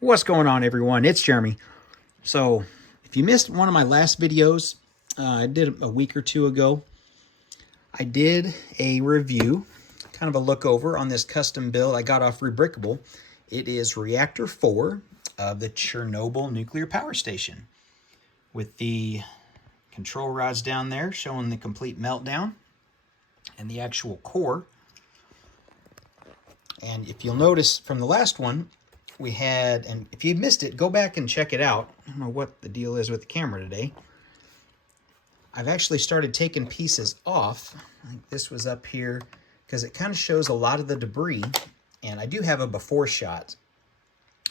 What's going on, everyone? It's Jeremy. So if you missed one of my last videos, I did a week or two ago. I did a review, kind of a look over on this custom build I got off ReBrickable. It is Reactor 4 of the Chernobyl nuclear power station, with the control rods down there showing the complete meltdown and the actual core. And if you'll notice from the last one, we had, and if you missed it, go back and check it out. I don't know what the deal is with the camera today. I've actually started taking pieces off. I think this was up here because it kind of shows a lot of the debris. And I do have a before shot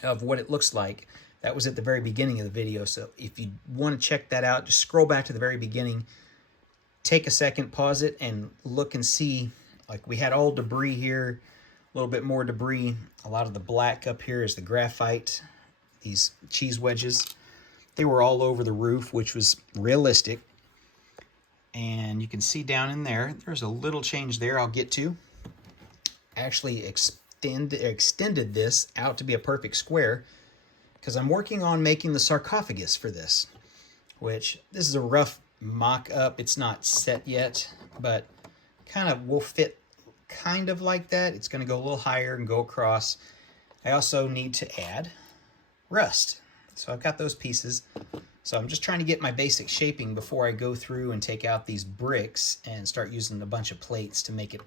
of what it looks like. That was at the very beginning of the video. So if you want to check that out, just scroll back to the very beginning. Take a second, pause it, and look and see. Like, we had all debris here. A little bit more debris. A lot of the black up here is the graphite, these cheese wedges. They were all over the roof, which was realistic. And you can see down in there, there's a little change there I'll get to. I actually extended this out to be a perfect square because I'm working on making the sarcophagus for this, which this is a rough mock-up. It's not set yet, but kind of will fit kind of like that. It's going to go a little higher and go across. I also need to add rust. So I've got those pieces. So I'm just trying to get my basic shaping before I go through and take out these bricks and start using a bunch of plates to make it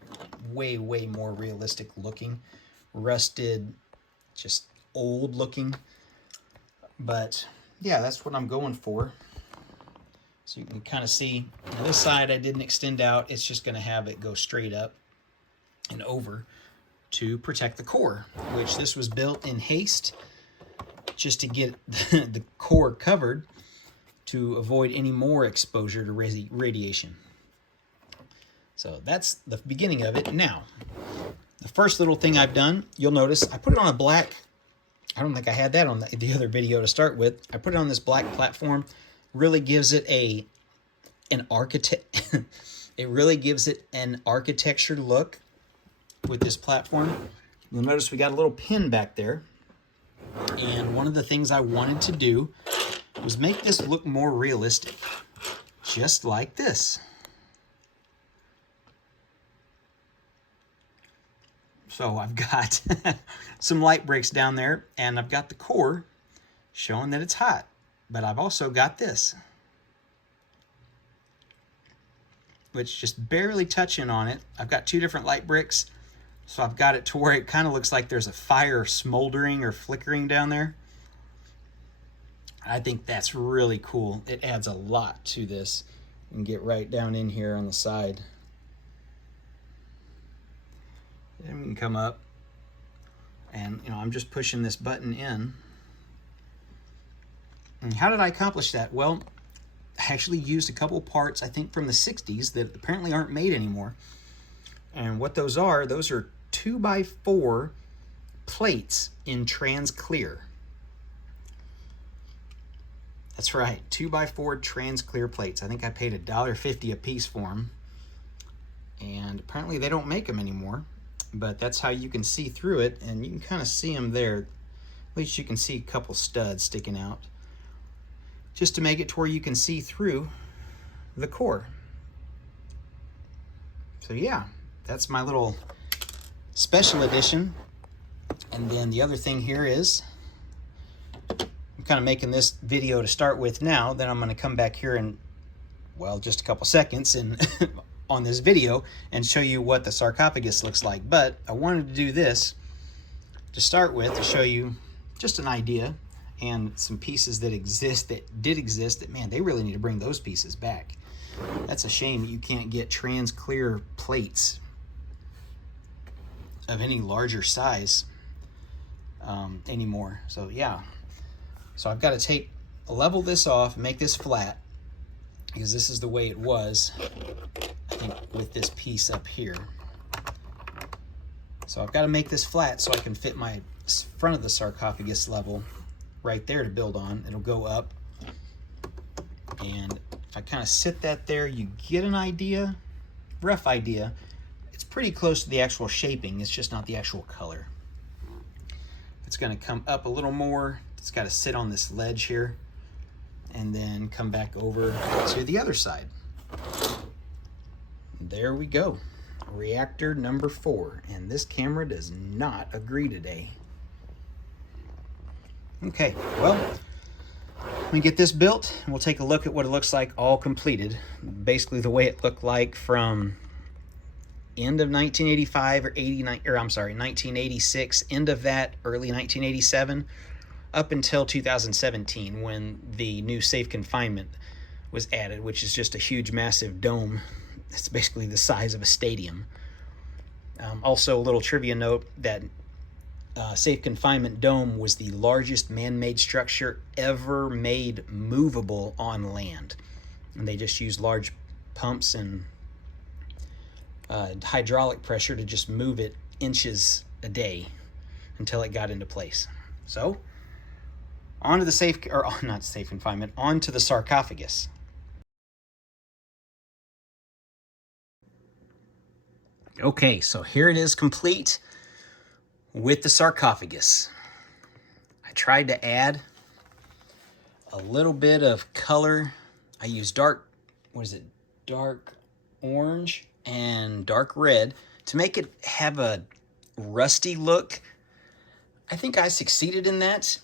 way, way more realistic looking. Rusted, just old looking. But yeah, that's what I'm going for. So you can kind of see on this side I didn't extend out. It's just going to have it go straight up and over to protect the core, which this was built in haste just to get the core covered to avoid any more exposure to radiation. So that's the beginning of it. Now, the first little thing I've done, you'll notice I put it on a black, I don't think I had that on the other video to start with. I put it on this black platform. Really gives it an it really gives it an architecture look with this platform. You'll notice we got a little pin back there. And one of the things I wanted to do was make this look more realistic, just like this. So I've got some light breaks down there, and I've got the core showing that it's hot. But I've also got this, which just barely touching on it. I've got two different light bricks. So I've got it to where it kind of looks like there's a fire smoldering or flickering down there. I think that's really cool. It adds a lot to this. You can get right down in here on the side. And we can come up. And, you know, I'm just pushing this button in. And how did I accomplish that? Well, I actually used a couple parts, I think, from the 60s that apparently aren't made anymore. And what those are 2x4 plates in trans clear. That's right, 2x4 trans clear plates. I think I paid $1.50 a piece for them. And apparently they don't make them anymore. But that's how you can see through it, and you can kind of see them there. At least you can see a couple studs sticking out, just to make it to where you can see through the core. So yeah, that's my little special edition. And then the other thing here is, I'm kind of making this video to start with now, then I'm going to come back here in, well, just a couple seconds and on this video and show you what the sarcophagus looks like. But I wanted to do this to start with to show you just an idea and some pieces that did exist that, man, they really need to bring those pieces back. That's a shame that you can't get trans clear plates of any larger size anymore. So yeah, so I've got to level this off, make this flat, because this is the way it was, I think, with this piece up here. So I've got to make this flat so I can fit my front of the sarcophagus level right there to build on. It'll go up, and if I kind of sit that there, you get an idea, rough idea. It's pretty close to the actual shaping, it's just not the actual color. It's going to come up a little more. It's got to sit on this ledge here and then come back over to the other side. There we go. Reactor number 4. And this camera does not agree today. Okay, well, let me get this built and we'll take a look at what it looks like all completed. Basically the way it looked like from end of 1985 or 89, or I'm sorry, 1986, end of that, early 1987, up until 2017 when the new safe confinement was added, which is just a huge, massive dome. It's basically the size of a stadium. Also, a little trivia note that safe confinement dome was the largest man-made structure ever made movable on land. And they just used large pumps and hydraulic pressure to just move it inches a day until it got into place. So, onto the safe, or not safe confinement, onto the sarcophagus. Okay, so here it is complete with the sarcophagus. I tried to add a little bit of color. I used dark orange and dark red to make it have a rusty look. I think I succeeded in that.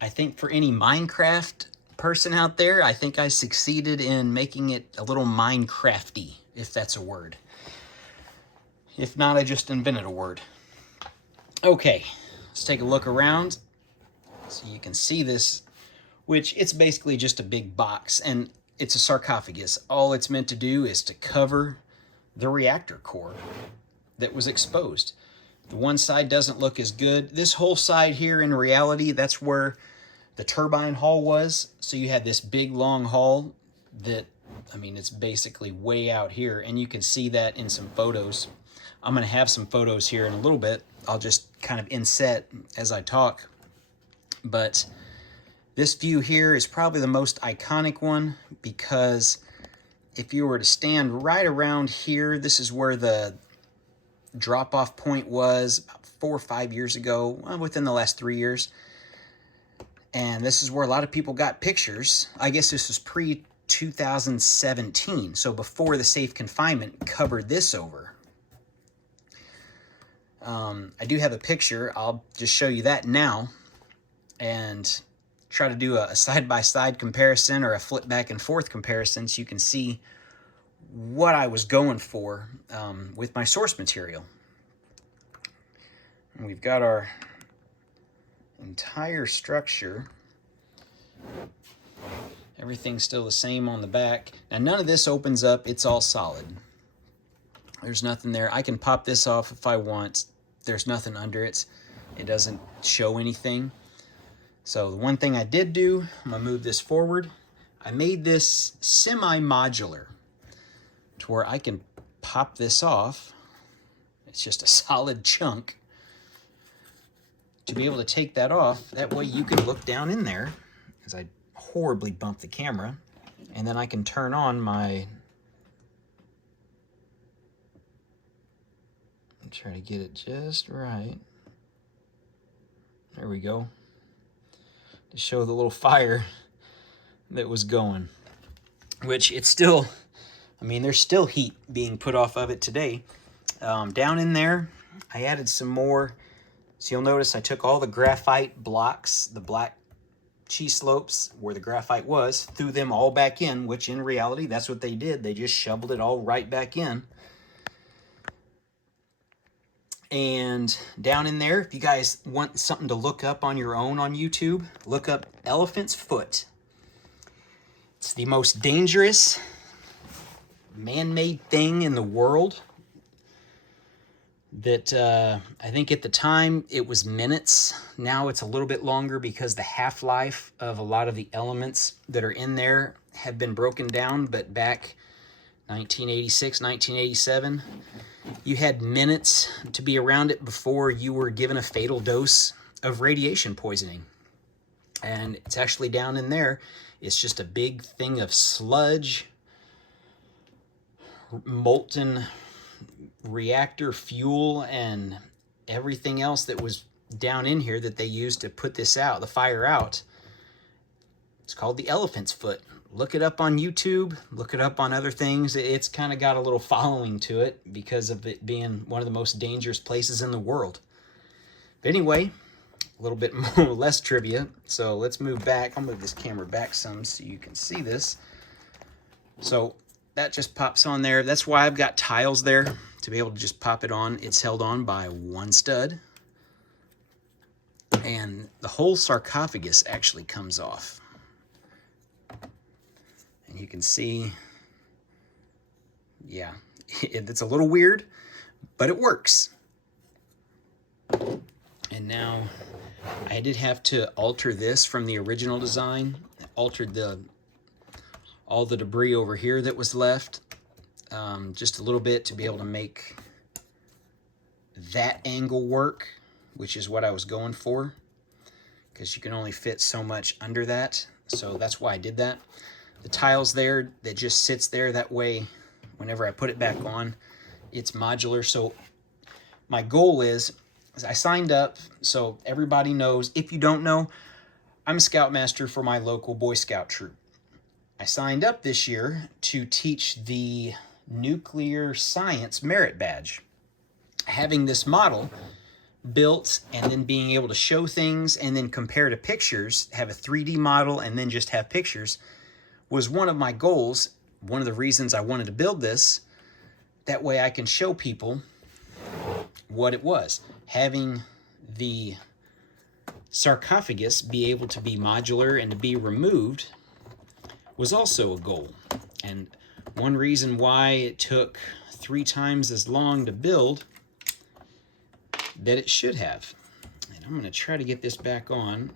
I think for any Minecraft person out there, I think I succeeded in making it a little Minecrafty, if that's a word. If not, I just invented a word. Okay, let's take a look around so you can see this, which it's basically just a big box, and it's a sarcophagus. All it's meant to do is to cover the reactor core that was exposed. The one side doesn't look as good. This whole side here, in reality, that's where the turbine hull was. So you had this big, long hull that, I mean, it's basically way out here, and you can see that in some photos. I'm going to have some photos here in a little bit. I'll just kind of inset as I talk. But this view here is probably the most iconic one, because if you were to stand right around here, this is where the drop-off point was about 4 or 5 years ago, within the last 3 years. And this is where a lot of people got pictures. I guess this was pre-2017, so before the safe confinement covered this over. I do have a picture. I'll just show you that now and try to do a side-by-side comparison or a flip back and forth comparison so you can see what I was going for with my source material. And we've got our entire structure. Everything's still the same on the back. Now, none of this opens up. It's all solid. There's nothing there. I can pop this off if I want. There's nothing under it. It doesn't show anything. So the one thing I did do, I'm going to move this forward. I made this semi-modular to where I can pop this off. It's just a solid chunk. To be able to take that off, that way you can look down in there, as I horribly bumped the camera, and then I can turn on my... Try to get it just right. There we go. To show the little fire that was going. Which it's still, I mean, there's still heat being put off of it today. Down in there, I added some more. So you'll notice I took all the graphite blocks, the black cheese slopes where the graphite was, threw them all back in, which in reality, that's what they did. They just shoveled it all right back in. And down in there, if you guys want something to look up on your own on YouTube, look up elephant's foot. It's the most dangerous man-made thing in the world. That I think at the time it was minutes. Now it's a little bit longer because the half-life of a lot of the elements that are in there have been broken down. But back 1986, 1987, you had minutes to be around it before you were given a fatal dose of radiation poisoning. And it's actually down in there. It's just a big thing of sludge, molten reactor fuel, and everything else that was down in here that they used to put this out, the fire out. It's called the elephant's foot. Look it up on YouTube, look it up on other things. It's kind of got a little following to it because of it being one of the most dangerous places in the world. But anyway, a little bit more, less trivia. So let's move back. I'll move this camera back some so you can see this. So that just pops on there. That's why I've got tiles there to be able to just pop it on. It's held on by one stud. And the whole sarcophagus actually comes off. And you can see, yeah, it's a little weird, but it works. And now I did have to alter this from the original design. Altered all the debris over here that was left just a little bit to be able to make that angle work, which is what I was going for, because you can only fit so much under that. So that's why I did that. The tiles there, that just sits there. That way, whenever I put it back on, it's modular. So my goal is I signed up, so everybody knows. If you don't know, I'm a scoutmaster for my local Boy Scout troop. I signed up this year to teach the nuclear science merit badge. Having this model built and then being able to show things and then compare to pictures, have a 3D model and then just have pictures, was one of my goals. One of the reasons I wanted to build this. That way I can show people what it was. Having the sarcophagus be able to be modular and to be removed was also a goal. And one reason why it took 3 times as long to build that it should have. And I'm going to try to get this back on.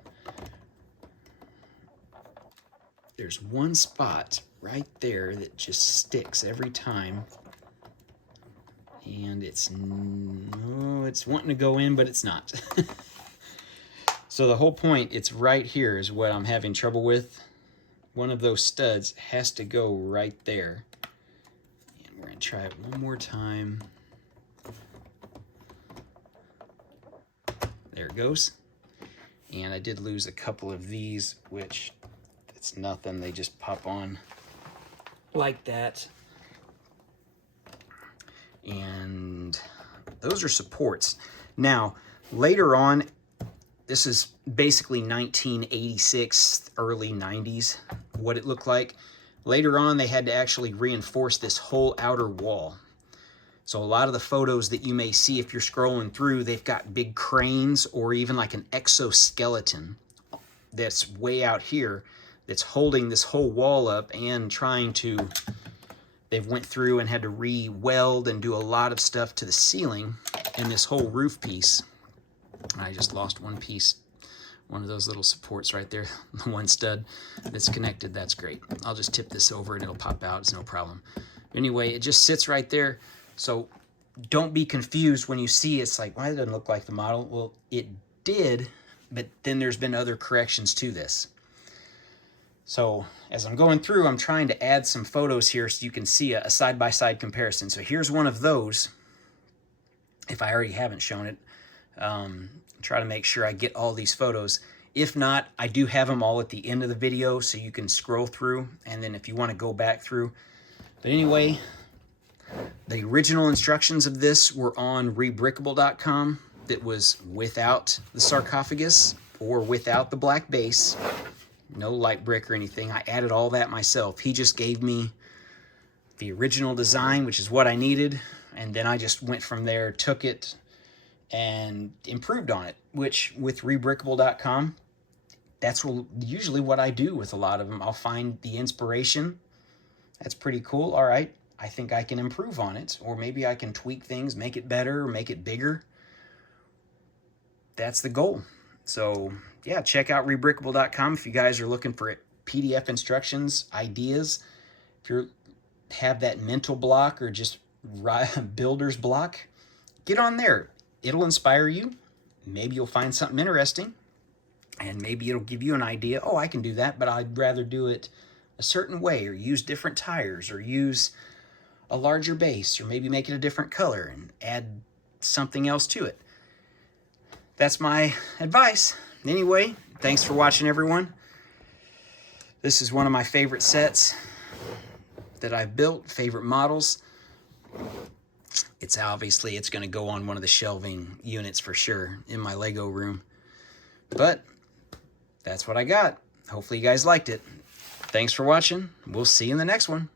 There's one spot right there that just sticks every time. And it's wanting to go in, but it's not. So the whole point, it's right here is what I'm having trouble with. One of those studs has to go right there. And we're going to try it one more time. There it goes. And I did lose a couple of these, which it's nothing. They just pop on like that. And those are supports. Now, later on, this is basically 1986, early 90s, what it looked like. Later on, they had to actually reinforce this whole outer wall. So a lot of the photos that you may see if you're scrolling through, they've got big cranes or even like an exoskeleton that's way out here that's holding this whole wall up and trying to, they've went through and had to re-weld and do a lot of stuff to the ceiling and this whole roof piece. I just lost one piece, one of those little supports right there, the one stud that's connected. That's great. I'll just tip this over and it'll pop out. It's no problem. Anyway, it just sits right there. So don't be confused when you see it's like, why, it doesn't look like the model. Well, it did, but then there's been other corrections to this. So as I'm going through, I'm trying to add some photos here so you can see a side-by-side comparison. So here's one of those, if I already haven't shown it. Try to make sure I get all these photos. If not, I do have them all at the end of the video so you can scroll through, and then if you want to go back through. But anyway, the original instructions of this were on ReBrickable.com. That was without the sarcophagus or without the black base. No light brick or anything. I added all that myself. He just gave me the original design, which is what I needed, and then I just went from there, took it, and improved on it, which with rebrickable.com, that's usually what I do with a lot of them. I'll find the inspiration. That's pretty cool. All right, I think I can improve on it, or maybe I can tweak things, make it better, make it bigger. That's the goal. So yeah, check out rebrickable.com if you guys are looking for PDF instructions, ideas. If you have that mental block or just builder's block, get on there. It'll inspire you. Maybe you'll find something interesting, and maybe it'll give you an idea. Oh, I can do that, but I'd rather do it a certain way, or use different tires, or use a larger base, or maybe make it a different color and add something else to it. that's my advice. Anyway, thanks for watching, everyone. This is one of my favorite sets that I've built, favorite models. It's going to go on one of the shelving units for sure in my Lego room. But that's what I got. Hopefully you guys liked it. Thanks for watching. We'll see you in the next one.